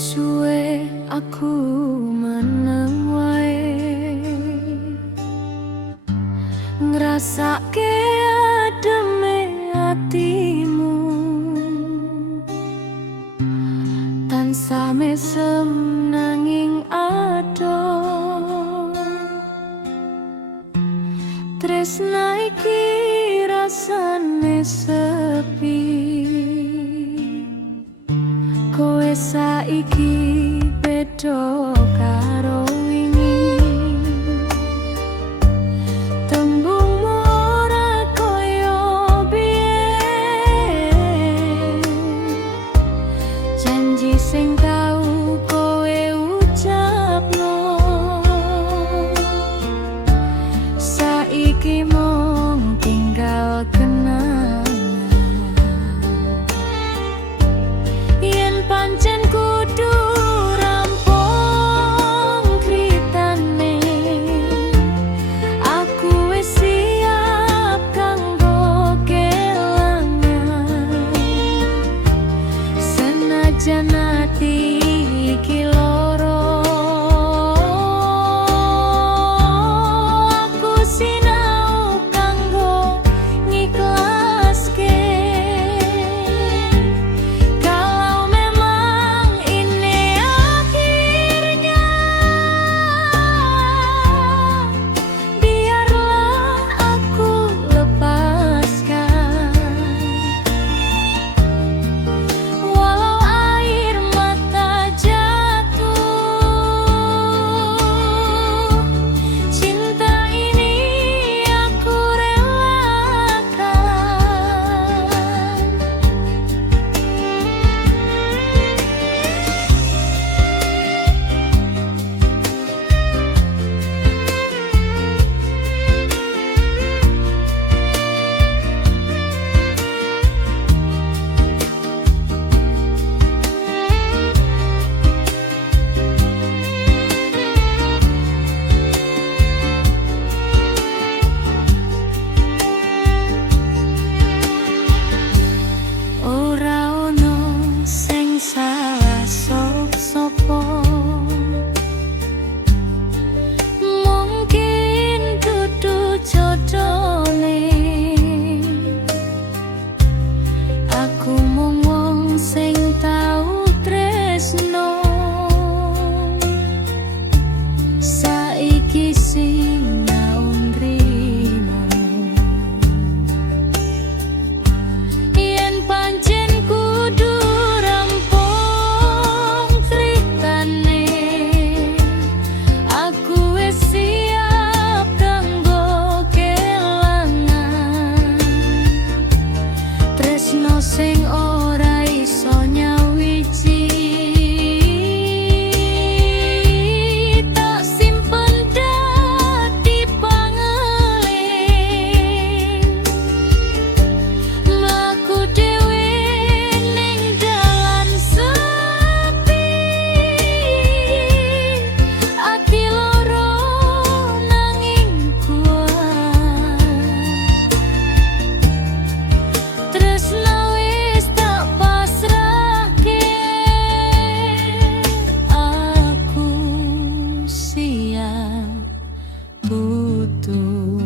suwe aku meneng wae ngrasake ademe atimu tansah mesem nanging ado tresna iki rasane sepi kowe saiki beda karo wingi tembungmu ora koyo biyen janji sing tau kowe ucapno saiki mung tinggal kenangan yen pancen kudu rampung kritane aku wis siap kanggo kelangan senajan ati iki loro aku sinau kanggo ngiklaske kalau memang ini akhirnya biarlah aku lepaskan walau air mata jatuh cinta ini aku relakan. Ora ono sing salah sop-sopo mungkin dudu jodone aku mung wong sing tau tresno saiki sinau nrimo yen pancen kudu rampung critane aku wis siap kanggo kelangan tresno sing ora iso nyawiji tak simpen dadi pangeling mlaku dhewe ning dalan sepi ati loro nanging kuat tresno wis tak pasrahke aku siap putus.